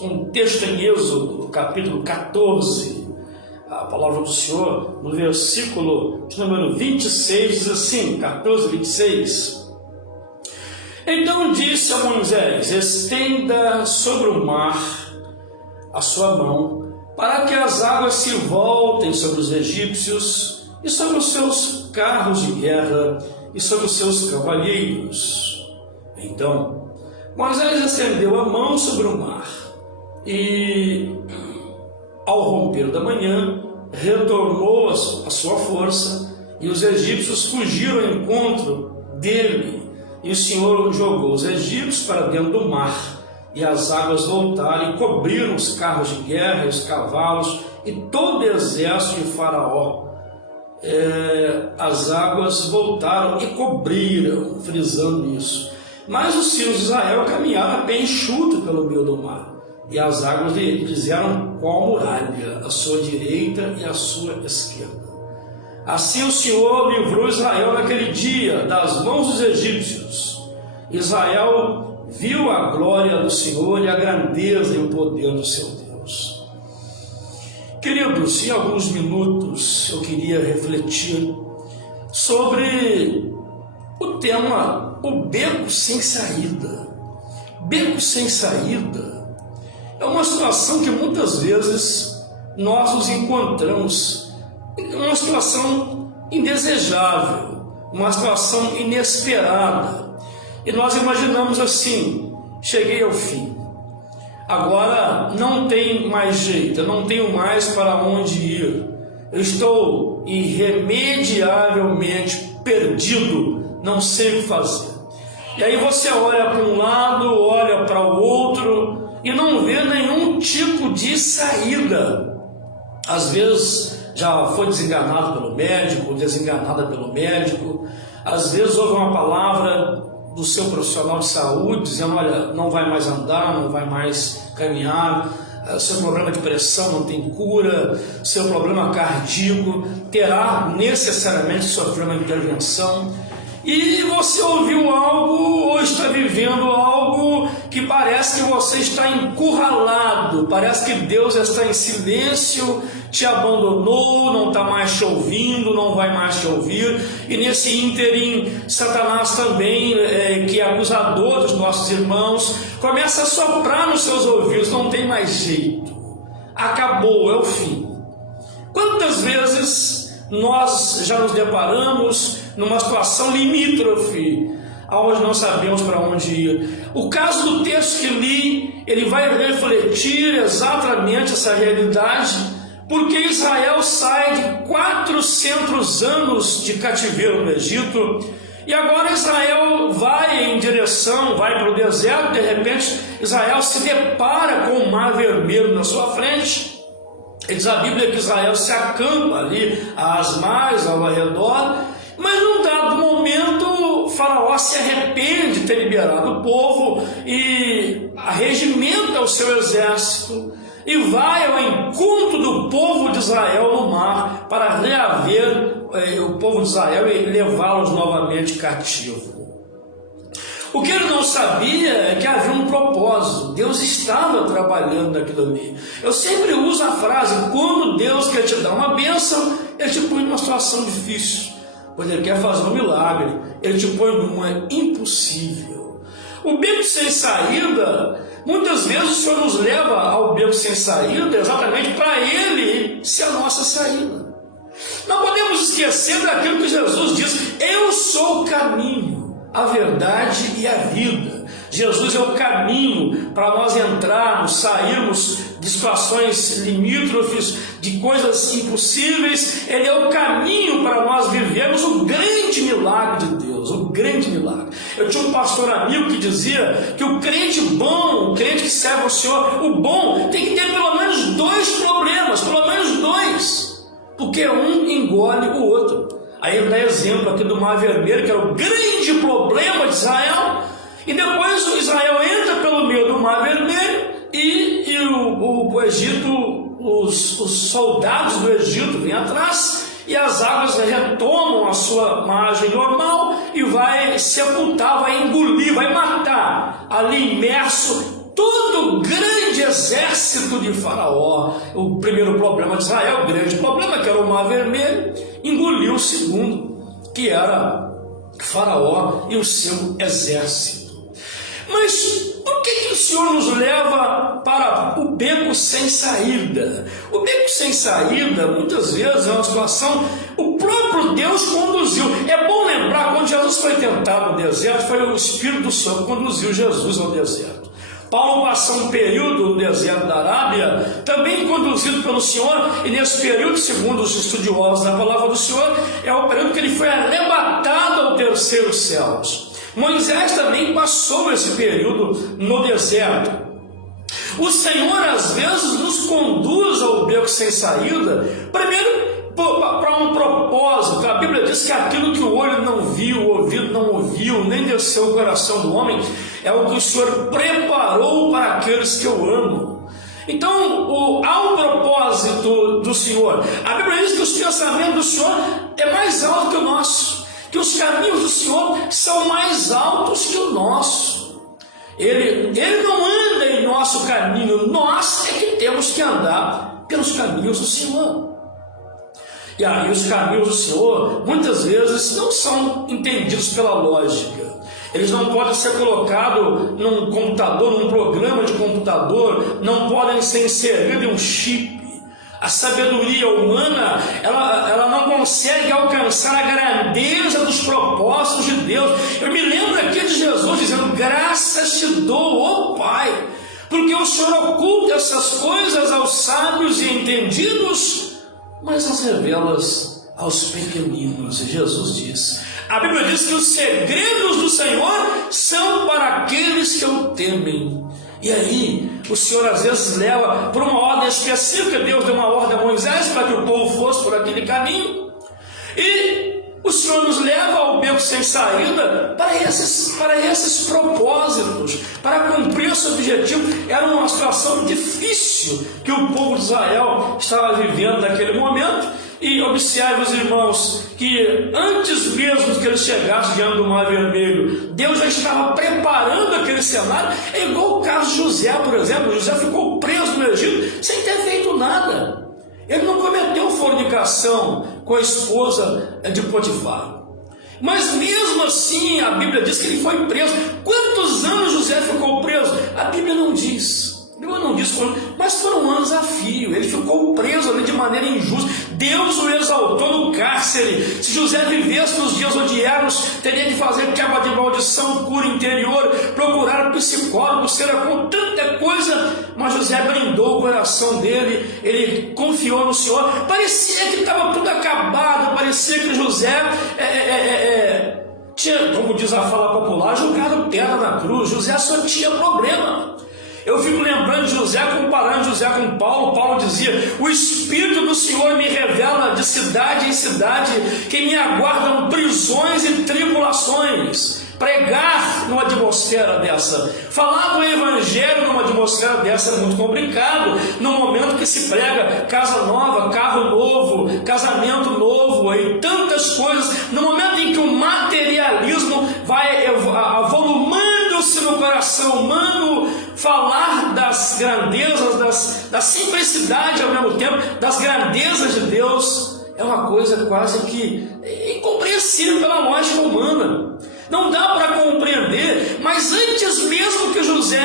um texto em Êxodo, capítulo 14, a palavra do Senhor, no versículo de número 26, diz assim, 14, 26. Então disse a Moisés: estenda sobre o mar a sua mão, para que as águas se voltem sobre os egípcios e sobre os seus carros de guerra e sobre os seus cavalheiros. Então Moisés estendeu a mão sobre o mar e, ao romper da manhã, retornou a sua força e os egípcios fugiram ao encontro dele. E o Senhor jogou os egípcios para dentro do mar, e as águas voltaram e cobriram os carros de guerra, e os cavalos e todo o exército de Faraó. As águas voltaram e cobriram, frisando isso. Mas os filhos de Israel caminharam a pé enxuto pelo meio do mar, e as águas lhe fizeram qual muralha, à sua direita e à sua esquerda. Assim o Senhor livrou Israel naquele dia das mãos dos egípcios. Israel viu a glória do Senhor e a grandeza e o poder do seu Deus. Queridos, em alguns minutos eu queria refletir sobre o tema, o beco sem saída. Beco sem saída é uma situação que muitas vezes nós nos encontramos. Uma situação indesejável, uma situação inesperada. E nós imaginamos assim: cheguei ao fim, agora não tem mais jeito, eu não tenho mais para onde ir, eu estou irremediavelmente perdido, não sei o que fazer. E aí você olha para um lado, olha para o outro e não vê nenhum tipo de saída. Às vezes já foi desenganado pelo médico, desenganada pelo médico. Às vezes ouve uma palavra do seu profissional de saúde dizendo: olha, não vai mais andar, não vai mais caminhar, seu problema de pressão não tem cura, seu problema cardíaco terá necessariamente que sofrer uma intervenção. E você ouviu algo ou está vivendo algo que parece que você está encurralado, parece que Deus está em silêncio, te abandonou, não está mais te ouvindo, não vai mais te ouvir. E nesse ínterim, Satanás também, que é acusador dos nossos irmãos, começa a soprar nos seus ouvidos: não tem mais jeito, acabou, é o fim. Quantas vezes nós já nos deparamos numa situação limítrofe, aonde não sabemos para onde ir? O caso do texto que li, ele vai refletir exatamente essa realidade, porque Israel sai de 400 anos de cativeiro no Egito, e agora Israel vai para o deserto. De repente Israel se depara com o Mar Vermelho na sua frente. Diz a Bíblia que Israel se acampa ali às margens, ao redor, mas num dado momento Faraó se arrepende de ter liberado o povo e arregimenta o seu exército e vai ao encontro do povo de Israel no mar para reaver o povo de Israel e levá-los novamente cativo. O que ele não sabia é que havia um propósito. Deus estava trabalhando naquilo ali. Eu sempre uso a frase: quando Deus quer te dar uma bênção, Ele te põe numa situação difícil, pois Ele quer fazer um milagre, Ele te põe numa impossível. O beco sem saída, muitas vezes o Senhor nos leva ao beco sem saída exatamente para Ele ser a nossa saída. Não podemos esquecer daquilo que Jesus diz: eu sou o caminho, a verdade e a vida. Jesus é o caminho para nós entrarmos, sairmos de situações limítrofes, de coisas impossíveis. Ele é o caminho para nós vivermos o grande milagre de Deus, o grande milagre. Eu tinha um pastor amigo que dizia que o crente bom, o crente que serve ao Senhor, o bom, tem que ter pelo menos 2 problemas, pelo menos 2, porque um engole o outro. Aí ele dá exemplo aqui do Mar Vermelho, que era o grande problema de Israel, e depois Israel entra pelo meio do Mar Vermelho e o Egito, os soldados do Egito vêm atrás e as águas retomam a sua margem normal e vai sepultar, vai engolir, vai matar ali imerso todo o grande exército de Faraó. O primeiro problema de Israel, o grande problema, que era o Mar Vermelho, engoliu o segundo, que era Faraó e o seu exército. Mas por que o Senhor nos leva para o beco sem saída? O beco sem saída, muitas vezes, é uma situação o próprio Deus conduziu. É bom lembrar, quando Jesus foi tentado no deserto, foi o Espírito do Senhor que conduziu Jesus ao deserto. Paulo passou um período no deserto da Arábia, também conduzido pelo Senhor, e nesse período, segundo os estudiosos da palavra do Senhor, é o período que ele foi arrebatado ao terceiro céus. Moisés também passou esse período no deserto. O Senhor às vezes nos conduz ao beco sem saída, primeiro para um propósito. A Bíblia diz que aquilo que o olho não viu, o ouvido não ouviu, nem desceu o coração do homem, é o que o Senhor preparou para aqueles que eu amo. Então, há um propósito do Senhor. A Bíblia diz que os pensamentos do Senhor é mais alto que o nosso, que os caminhos do Senhor são mais altos que o nosso. Ele não anda em nosso caminho, nós é que temos que andar pelos caminhos do Senhor. E aí os caminhos do Senhor, muitas vezes, não são entendidos pela lógica. Eles não podem ser colocados num computador, num programa de computador, não podem ser inseridos em um chip. A sabedoria humana, ela não consegue alcançar a grandeza dos propósitos de Deus. Eu me lembro aqui de Jesus dizendo: graças te dou, ó Pai, porque o Senhor oculta essas coisas aos sábios e entendidos, mas as revelas aos pequeninos. E Jesus diz, a Bíblia diz que os segredos do Senhor são para aqueles que o temem. E aí, o Senhor às vezes leva por uma ordem específica. Deus deu uma ordem a Moisés para que o povo fosse por aquele caminho, e o Senhor nos leva ao beco sem saída para esses propósitos, para cumprir esse objetivo. Era uma situação difícil que o povo de Israel estava vivendo naquele momento. E observe, os irmãos, que antes mesmo que eles chegassem diante do Mar Vermelho, Deus já estava preparando aquele cenário. É igual o caso de José, por exemplo. José ficou preso no Egito sem ter feito nada. Ele não cometeu fornicação com a esposa de Potifar. Mas mesmo assim, a Bíblia diz que ele foi preso. Quantos anos José ficou preso? A Bíblia não diz. Deus não diz, mas foram anos a fio. Ele ficou preso ali de maneira injusta. Deus o exaltou no cárcere. Se José vivesse nos dias odiernos, teria de fazer quebra de maldição, cura interior, procurar psicólogo, ser com tanta coisa. Mas José brindou o coração dele, ele confiou no Senhor. Parecia que estava tudo acabado, parecia que José tinha, como diz a fala popular, jogado pedra na cruz. José só tinha problema. Eu fico lembrando de José, comparando José com Paulo. Paulo dizia: o Espírito do Senhor me revela de cidade em cidade que me aguardam prisões e tribulações. Pregar numa atmosfera dessa, falar do Evangelho numa atmosfera dessa é muito complicado. No momento que se prega casa nova, carro novo, casamento novo e tantas coisas, no momento em que o materialismo vai avolumando-se no coração humano, falar das grandezas, da simplicidade ao mesmo tempo, das grandezas de Deus, é uma coisa quase que incompreensível pela lógica humana. Não dá para compreender. Mas antes mesmo que José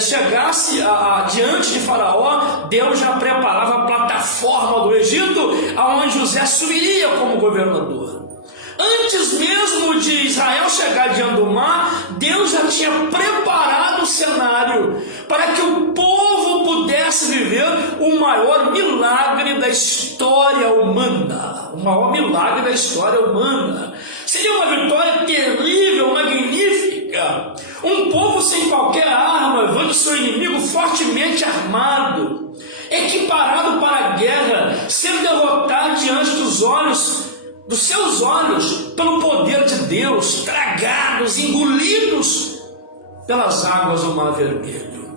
chegasse diante de Faraó, Deus já preparava a plataforma do Egito, aonde José subiria como governador. Antes mesmo de Israel chegar diante do mar, Deus já tinha preparado o cenário para que o povo pudesse viver o maior milagre da história humana. O maior milagre da história humana. Seria uma vitória terrível, magnífica. Um povo sem qualquer arma, vendo seu inimigo fortemente armado, equiparado para a guerra, sendo derrotado diante dos seus olhos, pelo poder de Deus, tragados, engolidos pelas águas do Mar Vermelho.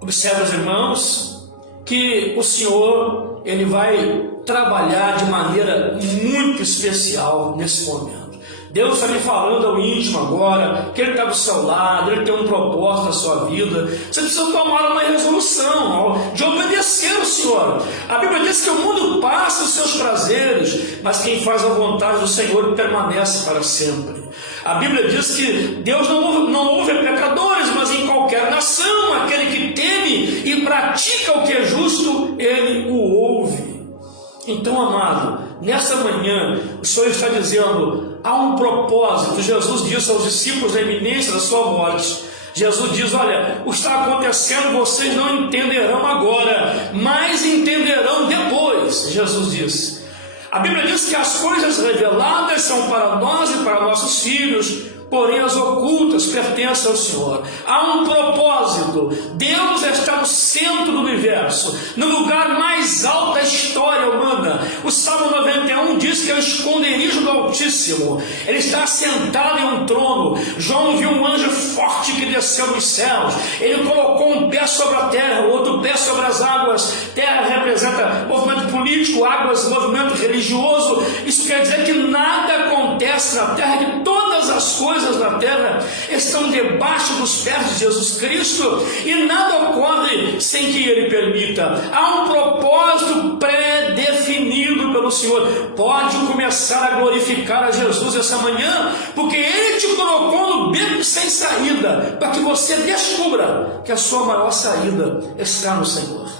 Observe, os irmãos, que o Senhor, Ele vai trabalhar de maneira muito especial nesse momento. Deus está me falando ao íntimo agora, que Ele está do seu lado, Ele tem um propósito na sua vida. Você precisa tomar uma resolução de obedecer ao Senhor. A Bíblia diz que o mundo passa os seus prazeres, mas quem faz a vontade do Senhor permanece para sempre. A Bíblia diz que Deus não ouve pecadores, mas em qualquer nação, aquele que teme e pratica o que é justo, Ele o ouve. Então, amado, nessa manhã, o Senhor está dizendo, há um propósito. Jesus disse aos discípulos na iminência da sua morte, Jesus diz, olha, o que está acontecendo vocês não entenderão agora, mas entenderão depois. Jesus disse. A Bíblia diz que as coisas reveladas são para nós e para nossos filhos, porém as ocultas pertencem ao Senhor. Há um propósito. Deus está no centro do universo, no lugar mais alto da história humana. O Salmo 91 diz que é o esconderijo do Altíssimo. Ele está assentado em um trono. João viu um anjo forte que desceu dos céus. Ele colocou um pé sobre a terra, o outro pé sobre as águas. Terra representa movimento político, águas, movimento religioso. Isso quer dizer que nada acontece na terra, que todas as coisas na terra estão debaixo dos pés de Jesus Cristo e nada ocorre sem que Ele permita. Há um propósito pré-definido pelo Senhor. Pode começar a glorificar a Jesus essa manhã, porque Ele te colocou no beco sem saída, para que você descubra que a sua maior saída está no Senhor.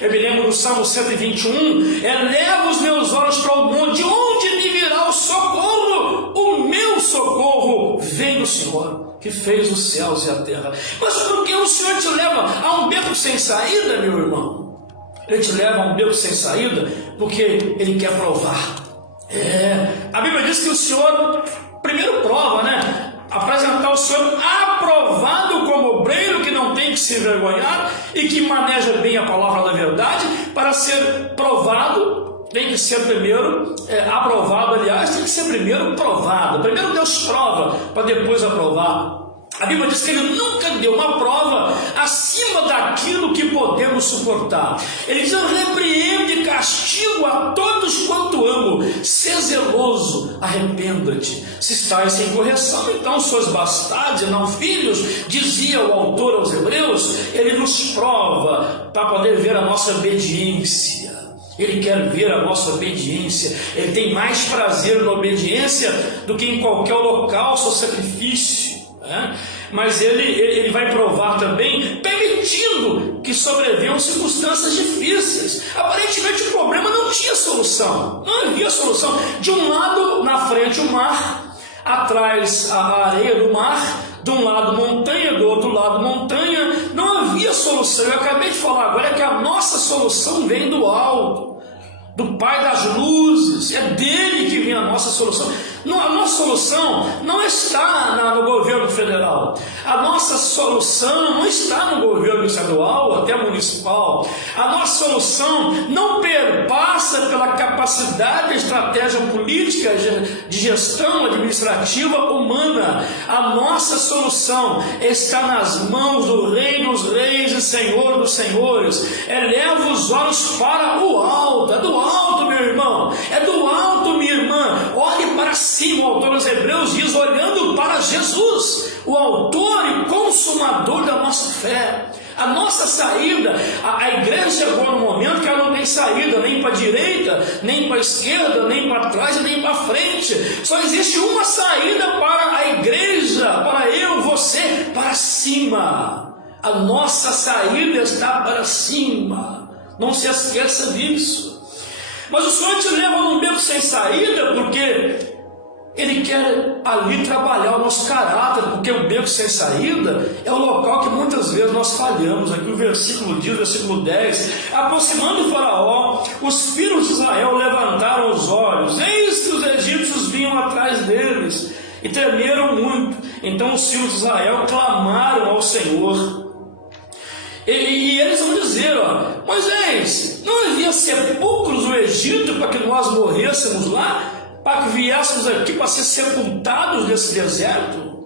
Eu me lembro do Salmo 121, eleva os meus olhos para o monte, de onde me virá o socorro? O meu socorro vem do Senhor, que fez os céus e a terra. Mas por que o Senhor te leva a um beco sem saída, meu irmão? Ele te leva a um beco sem saída porque Ele quer provar. A Bíblia diz que o Senhor primeiro prova, né? Apresentar o Senhor aprovado como obreiro que não tem que se envergonhar e que maneja bem a palavra da verdade. Para ser provado, tem que ser primeiro aprovado, aliás, tem que ser primeiro provado. Primeiro Deus prova, para depois aprovar. A Bíblia diz que Ele nunca deu uma prova acima daquilo que podemos suportar. Ele diz, eu repreendo e castigo a todos quanto amo. Sê zeloso, arrependa-te. Se estáis sem correção, então sois bastardos e não filhos, dizia o autor aos Hebreus. Ele nos prova para poder ver a nossa obediência. Ele quer ver a nossa obediência. Ele tem mais prazer na obediência do que em qualquer holocausto ou sacrifício. Mas ele vai provar também, permitindo que sobrevenham circunstâncias difíceis. Aparentemente o problema não tinha solução, não havia solução. De um lado, na frente, o mar, atrás a areia do mar, de um lado montanha, do outro lado montanha, não havia solução. Eu acabei de falar agora que a nossa solução vem do alto, do Pai das luzes, é dele que vem a nossa solução. A nossa solução não está no governo federal, a nossa solução não está no governo estadual, até municipal. A nossa solução não perpassa pela capacidade e estratégia política de gestão administrativa humana. A nossa solução está nas mãos do Rei dos Reis e Senhor dos Senhores. Eleva os olhos para o alto, é do alto, meu irmão, é do alto, minha irmã. Olhe para cima. O autor dos Hebreus diz, olhando para Jesus, o autor e consumador da nossa fé. A nossa saída, a igreja chegou no momento que ela não tem saída nem para a direita, nem para a esquerda, nem para trás, nem para frente. Só existe uma saída para a igreja, para eu, você, para cima. A nossa saída está para cima. Não se esqueça disso. Mas o Senhor te leva num beco sem saída porque Ele quer ali trabalhar o nosso caráter, porque o beco sem saída é o local que muitas vezes nós falhamos. Aqui o versículo diz, versículo 10, aproximando o faraó, os filhos de Israel levantaram os olhos, eis que os egípcios vinham atrás deles, e tremeram muito. Então os filhos de Israel clamaram ao Senhor. E eles vão dizer, Moisés, não havia sepulcros no Egito para que nós morrêssemos lá? Para que viéssemos aqui para ser sepultados nesse deserto?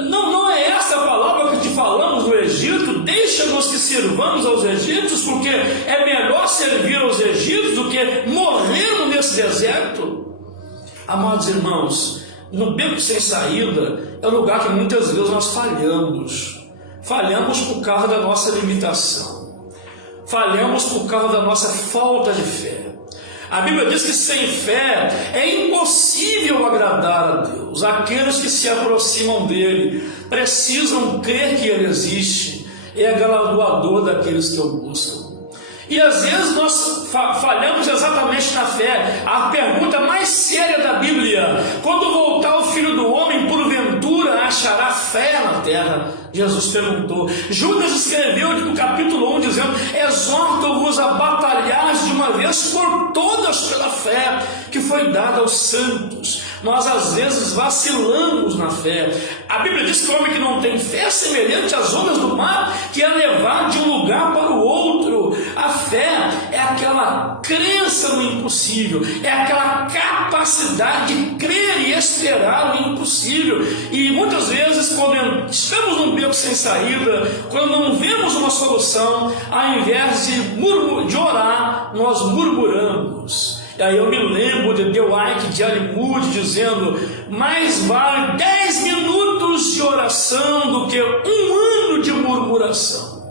Não é essa a palavra que te falamos no Egito? Deixa-nos que sirvamos aos egípcios, porque é melhor servir aos egípcios do que morrermos nesse deserto. Amados irmãos, no beco sem saída é o lugar que muitas vezes nós falhamos. Falhamos por causa da nossa limitação. Falhamos por causa da nossa falta de fé. A Bíblia diz que sem fé é impossível agradar a Deus. Aqueles que se aproximam dele precisam crer que ele existe. É galardoador daqueles que o buscam. E às vezes nós falhamos exatamente na fé. A pergunta mais séria da Bíblia: quando voltar o Filho do Homem, porventura achará fé na terra? Jesus perguntou. Judas escreveu no capítulo 1 dizendo: exorto-vos a batalhar de uma vez por todas pela fé que foi dada aos santos. Nós às vezes vacilamos na fé. A Bíblia diz que o homem que não tem fé é semelhante às ondas do mar, que é levar de um lugar para o outro. A fé é aquela crença no impossível, é aquela capacidade de crer e esperar o impossível. E muitas vezes, quando estamos num beco sem saída, quando não vemos uma solução, ao invés de orar, nós murmuramos. E aí eu me lembro de Dwight de Moody dizendo: mais vale 10 minutos de oração do que um ano de murmuração.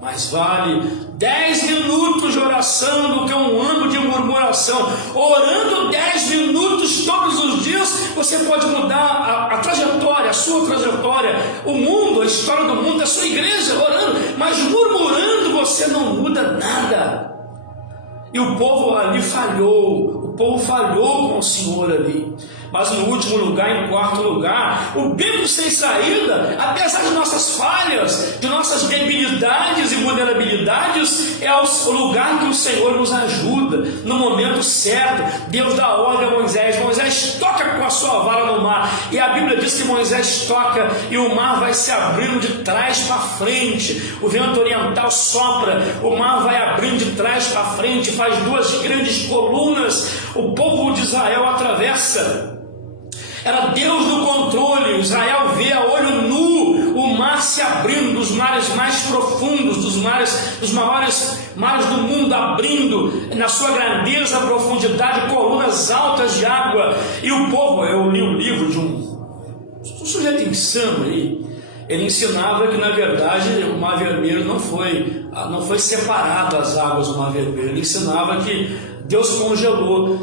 Mais vale 10 minutos de oração do que um ano de murmuração. Orando 10 minutos todos os dias, você pode mudar a trajetória, a sua trajetória, o mundo, a história do mundo, a sua igreja orando, mas murmurando você não muda nada. E o povo ali falhou, o povo falhou com o Senhor ali. Mas no último lugar, em quarto lugar, o beco sem saída, apesar de nossas falhas, de nossas debilidades e vulnerabilidades, é o lugar que o Senhor nos ajuda no momento certo. Deus dá ordem a Moisés: Moisés, toca com a sua vara no mar. E a Bíblia diz que Moisés toca e o mar vai se abrindo de trás para frente. O vento oriental sopra, o mar vai abrindo de trás para frente, faz duas grandes colunas. O povo de Israel atravessa. Era Deus no controle. Israel vê a olho nu o mar se abrindo, dos mares mais profundos, dos maiores mares do mundo, abrindo na sua grandeza, profundidade, colunas altas de água. E o povo, eu li um livro de um sujeito insano aí. Ele ensinava que na verdade o Mar Vermelho não foi separado as águas do Mar Vermelho. Ele ensinava que Deus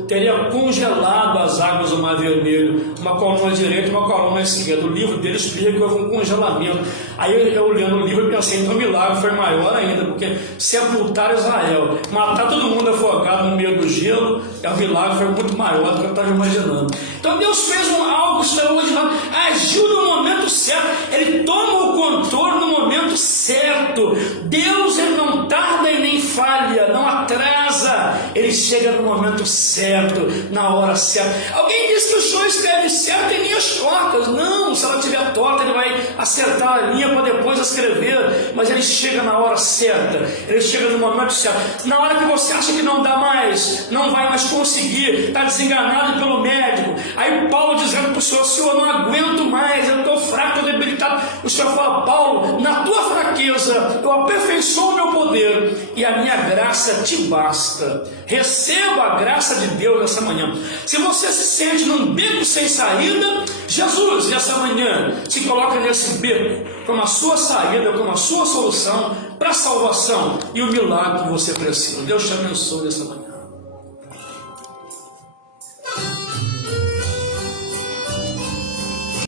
teria congelado as águas do Mar Vermelho, uma coluna direita e uma coluna esquerda. O livro dele explica que houve um congelamento. Aí eu lendo o livro e pensei: então o milagre foi maior ainda, porque sepultar Israel, matar todo mundo afogado no meio do gelo, o milagre foi muito maior do que eu estava imaginando. Então Deus fez algo extraordinário, agiu no momento certo, Ele toma o controle no momento certo. Deus, Ele não tarda e nem falha, não atrasa, Ele chega no momento certo, na hora certa. Alguém disse que o show escreve certo em linhas tortas. Não, se ela estiver torta, ele vai acertar a linha para depois escrever, mas ele chega na hora certa, ele chega no momento certo. Na hora que você acha que não dá mais, não vai mais conseguir, está desenganado pelo médico, aí Paulo dizendo para o Senhor: Senhor, eu não aguento mais, eu estou fraco, estou debilitado. O Senhor fala: Paulo, na tua fraqueza eu aperfeiçoo o meu poder e a minha graça te basta. Receba a graça de Deus nessa manhã. Se você se sente num beco sem saída, Jesus nessa manhã se coloca nesse beco como a sua saída, como a sua solução para a salvação e o milagre que você precisa. Deus te abençoe nessa manhã.